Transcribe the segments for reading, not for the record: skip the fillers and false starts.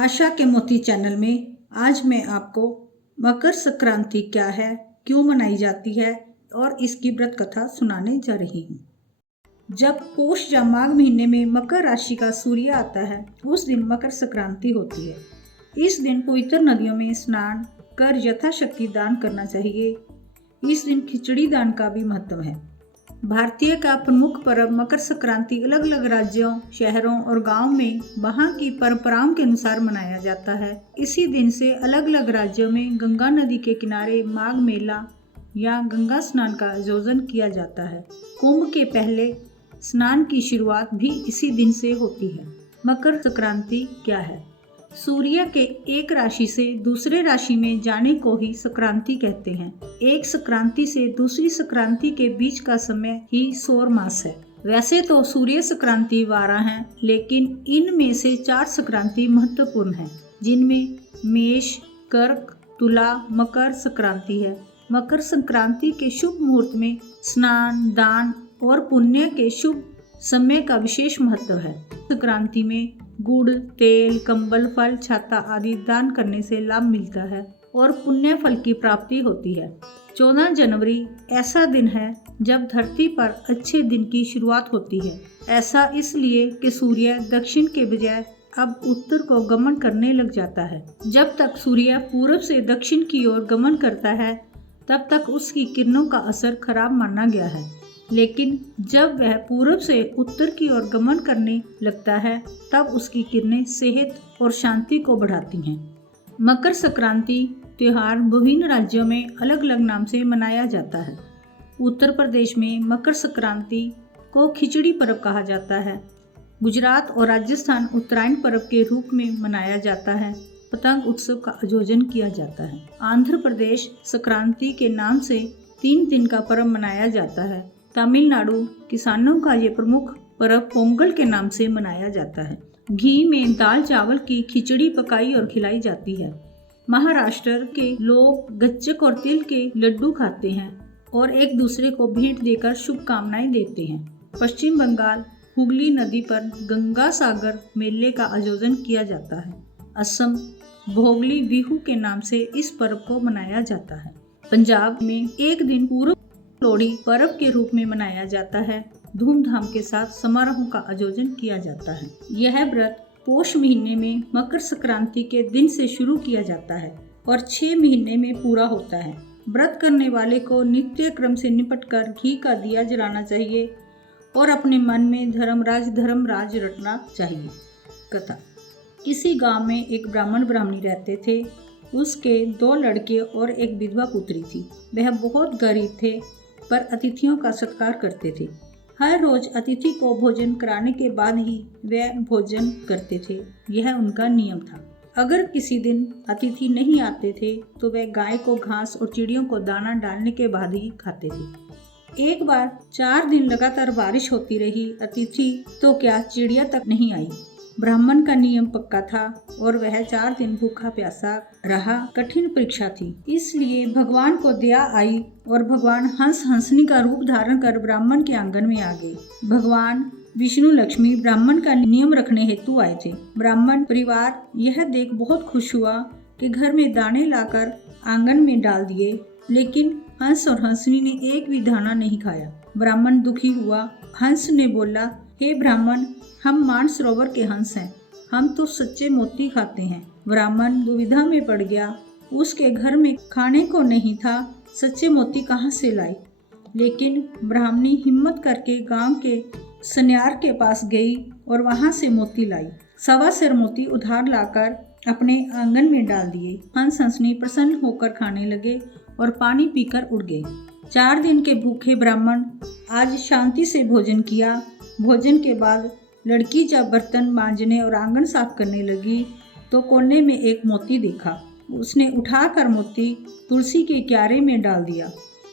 आशा के मोती चैनल में आज मैं आपको मकर संक्रांति क्या है, क्यों मनाई जाती है और इसकी व्रत कथा सुनाने जा रही हूँ। जब पोष या माघ महीने में मकर राशि का सूर्य आता है उस दिन मकर संक्रांति होती है। इस दिन पवित्र नदियों में स्नान कर यथाशक्ति दान करना चाहिए। इस दिन खिचड़ी दान का भी महत्व है। भारतीय का प्रमुख पर्व मकर संक्रांति अलग अलग राज्यों, शहरों और गांवों में वहां की परंपराओं के अनुसार मनाया जाता है। इसी दिन से अलग अलग राज्यों में गंगा नदी के किनारे माघ मेला या गंगा स्नान का आयोजन किया जाता है। कुंभ के पहले स्नान की शुरुआत भी इसी दिन से होती है। मकर संक्रांति क्या है? सूर्य के एक राशि से दूसरे राशि में जाने को ही संक्रांति कहते हैं। एक संक्रांति से दूसरी संक्रांति के बीच का समय ही सौर मास है। वैसे तो सूर्य संक्रांति 12 हैं, लेकिन इनमें से 4 संक्रांति महत्वपूर्ण हैं, जिनमें मेष, कर्क, तुला, मकर संक्रांति है। मकर संक्रांति के शुभ मुहूर्त में स्नान, दान और पुण्य के शुभ समय का विशेष महत्व है। संक्रांति में गुड़, तेल, कंबल, फल, छाता आदि दान करने से लाभ मिलता है और पुण्य फल की प्राप्ति होती है। 14 जनवरी ऐसा दिन है जब धरती पर अच्छे दिन की शुरुआत होती है। ऐसा इसलिए कि सूर्य दक्षिण के बजाय अब उत्तर को गमन करने लग जाता है। जब तक सूर्य पूर्व से दक्षिण की ओर गमन करता है तब तक उसकी किरणों का असर खराब माना गया है, लेकिन जब वह पूर्व से उत्तर की ओर गमन करने लगता है तब उसकी किरणें सेहत और शांति को बढ़ाती हैं। मकर संक्रांति त्योहार विभिन्न राज्यों में अलग अलग नाम से मनाया जाता है। उत्तर प्रदेश में मकर संक्रांति को खिचड़ी पर्व कहा जाता है। गुजरात और राजस्थान उत्तरायण पर्व के रूप में मनाया जाता है। पतंग उत्सव का आयोजन किया जाता है। आंध्र प्रदेश संक्रांति के नाम से 3 दिन का पर्व मनाया जाता है। तमिलनाडु किसानों का ये प्रमुख पर्व पोंगल के नाम से मनाया जाता है। घी में दाल चावल की खिचड़ी पकाई और खिलाई जाती है। महाराष्ट्र के लोग गच्चक और तिल के लड्डू खाते हैं और एक दूसरे को भेंट देकर शुभकामनाएं देते हैं। पश्चिम बंगाल हुगली नदी पर गंगा सागर मेले का आयोजन किया जाता है। असम भोगली बिहू के नाम से इस पर्व को मनाया जाता है। पंजाब में एक दिन पूर्व लोहड़ी पर्व के रूप में मनाया जाता है। धूमधाम के साथ समारोहों का आयोजन किया जाता है। यह व्रत पोष महीने में मकर संक्रांति के दिन से शुरू किया जाता है और 6 महीने में पूरा होता है। व्रत करने वाले को नित्य क्रम से निपटकर घी का दिया जलाना चाहिए और अपने मन में धर्मराज रटना चाहिए। कथा। किसी गांव में एक ब्राह्मण ब्राह्मणी रहते थे। उसके 2 लड़के और एक विधवा पुत्री थी। वह बहुत गरीब थे पर अतिथियों का सत्कार करते थे। हर रोज अतिथि को भोजन कराने के बाद ही वह भोजन करते थे। यह उनका नियम था। अगर किसी दिन अतिथि नहीं आते थे तो वह गाय को घास और चिड़ियों को दाना डालने के बाद ही खाते थे। एक बार 4 दिन लगातार बारिश होती रही। अतिथि तो क्या चिड़िया तक नहीं आई। ब्राह्मण का नियम पक्का था और वह 4 दिन भूखा प्यासा रहा। कठिन परीक्षा थी, इसलिए भगवान को दया आई और भगवान हंसनी का रूप धारण कर ब्राह्मण के आंगन में आ गए। भगवान विष्णु लक्ष्मी ब्राह्मण का नियम रखने हेतु आए थे। ब्राह्मण परिवार यह देख बहुत खुश हुआ कि घर में दाने लाकर आंगन में डाल दिए, लेकिन हंस और हंसनी ने एक भी दाना नहीं खाया। ब्राह्मण दुखी हुआ। हंस ने बोला, हे ब्राह्मण, हम मानसरोवर के हंस हैं, हम तो सच्चे मोती खाते हैं। ब्राह्मण दुविधा में पड़ गया। उसके घर में खाने को नहीं था, सच्चे मोती कहाँ से लाई। लेकिन ब्राह्मणी हिम्मत करके गांव के सन्यार के पास गई और वहां से मोती लाई। 1.25 सेर मोती उधार लाकर अपने आंगन में डाल दिए। हंस हंसनी प्रसन्न होकर खाने लगे और पानी पीकर उड़ गए। 4 दिन के भूखे ब्राह्मण आज शांति से भोजन किया। भोजन के बाद लड़की जब बर्तन मांजने और आंगन साफ करने लगी तो कोने में एक मोती देखा। उसने उठाकर मोती तुलसी के क्यारे में डाल दिया।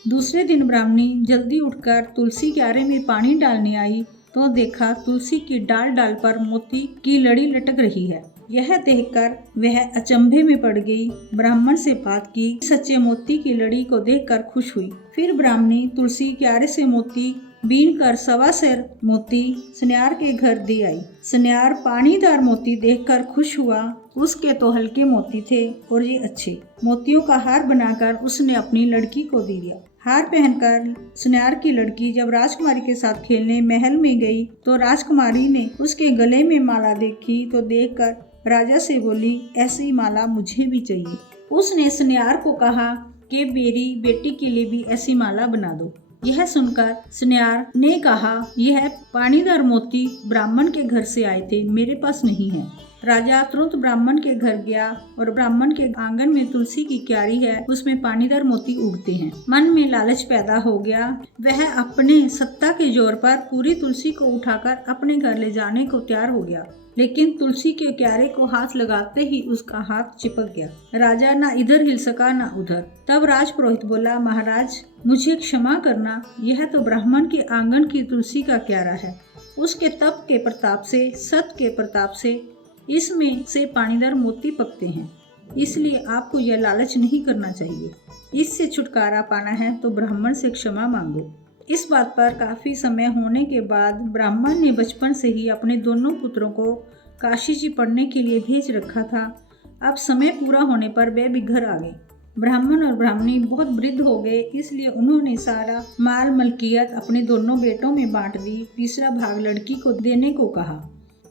दूसरे दिन ब्राह्मणी जल्दी उठकर तुलसी क्यारे में पानी डालने आई तो देखा तुलसी की डाल पर मोती की लड़ी लटक रही है। यह देखकर वह अचंभे में पड़ गई। ब्राह्मण से बात की। सच्चे मोती की लड़ी को देखकर खुश हुई। फिर ब्राह्मणी तुलसी क्यारे से मोती बीन कर 1.25 सेर मोती सन्यार के घर दे आई। सन्यार पानीदार मोती देखकर खुश हुआ उसके तो हल्के मोती थे और ये अच्छे मोतियों का हार बनाकर उसने अपनी लड़की को दे दिया। हार पहनकर सुनियार की लड़की जब राजकुमारी के साथ खेलने महल में गई तो राजकुमारी ने उसके गले में माला देखी तो देखकर राजा से बोली, ऐसी माला मुझे भी चाहिए। उसने सुनियार को कहा कि मेरी बेटी के लिए भी ऐसी माला बना दो। यह सुनकर सुनियार ने कहा, यह पानीदार मोती ब्राह्मण के घर से आए थे, मेरे पास नहीं है। राजा तुरंत ब्राह्मण के घर गया और ब्राह्मण के आंगन में तुलसी की क्यारी है, उसमें पानीदार मोती उगते हैं। मन में लालच पैदा हो गया। वह अपने सत्ता के जोर पर पूरी तुलसी को उठाकर अपने घर ले जाने को तैयार हो गया, लेकिन तुलसी के क्यारे को हाथ लगाते ही उसका हाथ चिपक गया। राजा ना इधर हिल सका ना उधर। तब राजपुरोहित बोला, महाराज मुझे क्षमा करना, यह तो ब्राह्मण के आंगन की तुलसी का क्यारा है। उसके तप के प्रताप से, सत के प्रताप से इसमें से पानीदार मोती पकते हैं, इसलिए आपको यह लालच नहीं करना चाहिए। इससे छुटकारा पाना है तो ब्राह्मण से क्षमा मांगो। इस बात पर काफी समय होने के बाद ब्राह्मण ने बचपन से ही अपने दोनों पुत्रों को काशी जी पढ़ने के लिए भेज रखा था। अब समय पूरा होने पर वे भी घर आ गए। ब्राह्मण और ब्राह्मणी बहुत वृद्ध हो गए, इसलिए उन्होंने सारा माल मलकियत अपने दोनों बेटों में बांट दी। तीसरा भाग लड़की को देने को कहा।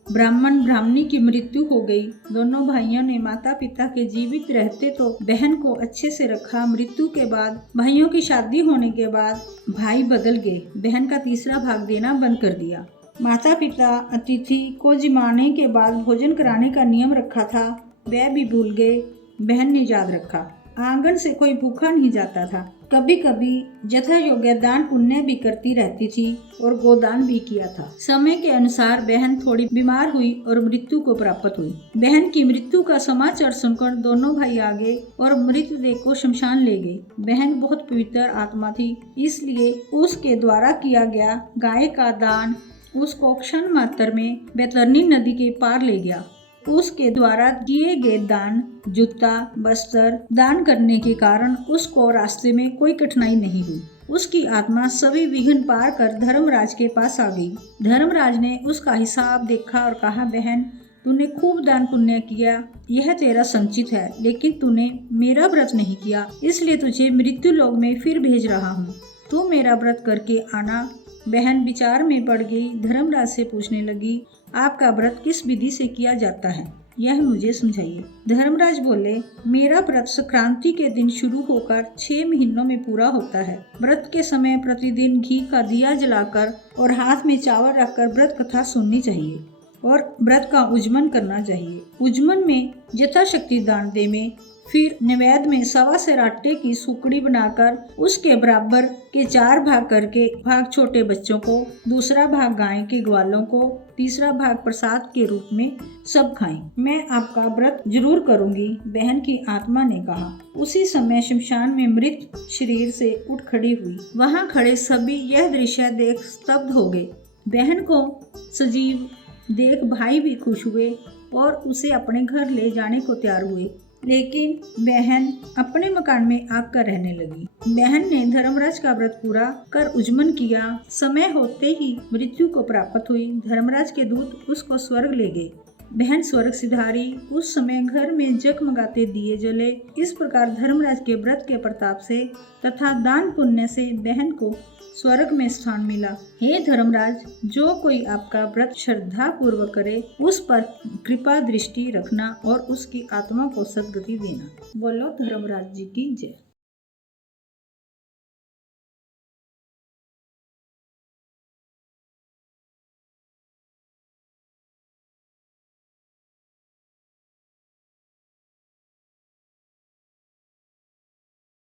ब्राह्मण ब्राह्मणी की मृत्यु हो गई। दोनों भाइयों ने माता पिता के जीवित रहते तो बहन को अच्छे से रखा। मृत्यु के बाद भाइयों की शादी होने के बाद भाई बदल गए। बहन का तीसरा भाग देना बंद कर दिया। माता पिता अतिथि को जिमाने के बाद भोजन कराने का नियम रखा था, वह भी भूल गए। बहन ने याद रखा। आंगन से कोई भूखा नहीं जाता था। कभी कभी यथा योग्य दान पुण्य भी करती रहती थी और गोदान भी किया था। समय के अनुसार बहन थोड़ी बीमार हुई और मृत्यु को प्राप्त हुई। बहन की मृत्यु का समाचार सुनकर दोनों भाई आ गए और मृतदेह को शमशान ले गए। बहन बहुत पवित्र आत्मा थी, इसलिए उसके द्वारा किया गया गाय का दान उसको क्षण मात्र में बैतरनी नदी के पार ले गया। उसके द्वारा किए गए दान, जूता, वस्त्र दान करने के कारण उसको रास्ते में कोई कठिनाई नहीं हुई। उसकी आत्मा सभी विघ्न पार कर धर्मराज के पास आ गई। धर्मराज ने उसका हिसाब देखा और कहा, बहन तूने खूब दान पुण्य किया, यह तेरा संचित है, लेकिन तूने मेरा व्रत नहीं किया, इसलिए तुझे मृत्यु लोक में फिर भेज रहा हूँ। तू मेरा व्रत करके आना। बहन विचार में पड़ गई। धर्मराज से पूछने लगी, आपका व्रत किस विधि से किया जाता है, यह मुझे समझाइए। धर्मराज बोले, मेरा व्रत संक्रांति के दिन शुरू होकर 6 महीनों में पूरा होता है। व्रत के समय प्रतिदिन घी का दिया जलाकर और हाथ में चावल रखकर व्रत कथा सुननी चाहिए और व्रत का उज्जमन करना चाहिए। उज्जमन में यथाशक्ति दान दे में फिर नैवेद्य में 1.25 सेर आटे की सुकड़ी बनाकर उसके बराबर के 4 भाग करके भाग छोटे बच्चों को, दूसरा भाग गाय के ग्वालों को, तीसरा भाग प्रसाद के रूप में सब खाएं। मैं आपका व्रत जरूर करूंगी, बहन की आत्मा ने कहा। उसी समय शमशान में मृत शरीर से उठ खड़ी हुई। वहां खड़े सभी यह दृश्य देख स्तब्ध हो गए। बहन को सजीव देख भाई भी खुश हुए और उसे अपने घर ले जाने को तैयार हुए, लेकिन बहन अपने मकान में आग कर रहने लगी। बहन ने धर्मराज का व्रत पूरा कर उज्जमन किया। समय होते ही मृत्यु को प्राप्त हुई। धर्मराज के दूत उसको स्वर्ग ले गए। बहन स्वर्ग सिधारी। उस समय घर में जगमगाते दिए जले। इस प्रकार धर्मराज के व्रत के प्रताप से तथा दान पुण्य से बहन को स्वर्ग में स्थान मिला। हे धर्मराज, जो कोई आपका व्रत श्रद्धा पूर्वक करे उस पर कृपा दृष्टि रखना और उसकी आत्मा को सद्गति देना। बोलो धर्मराज जी की जय।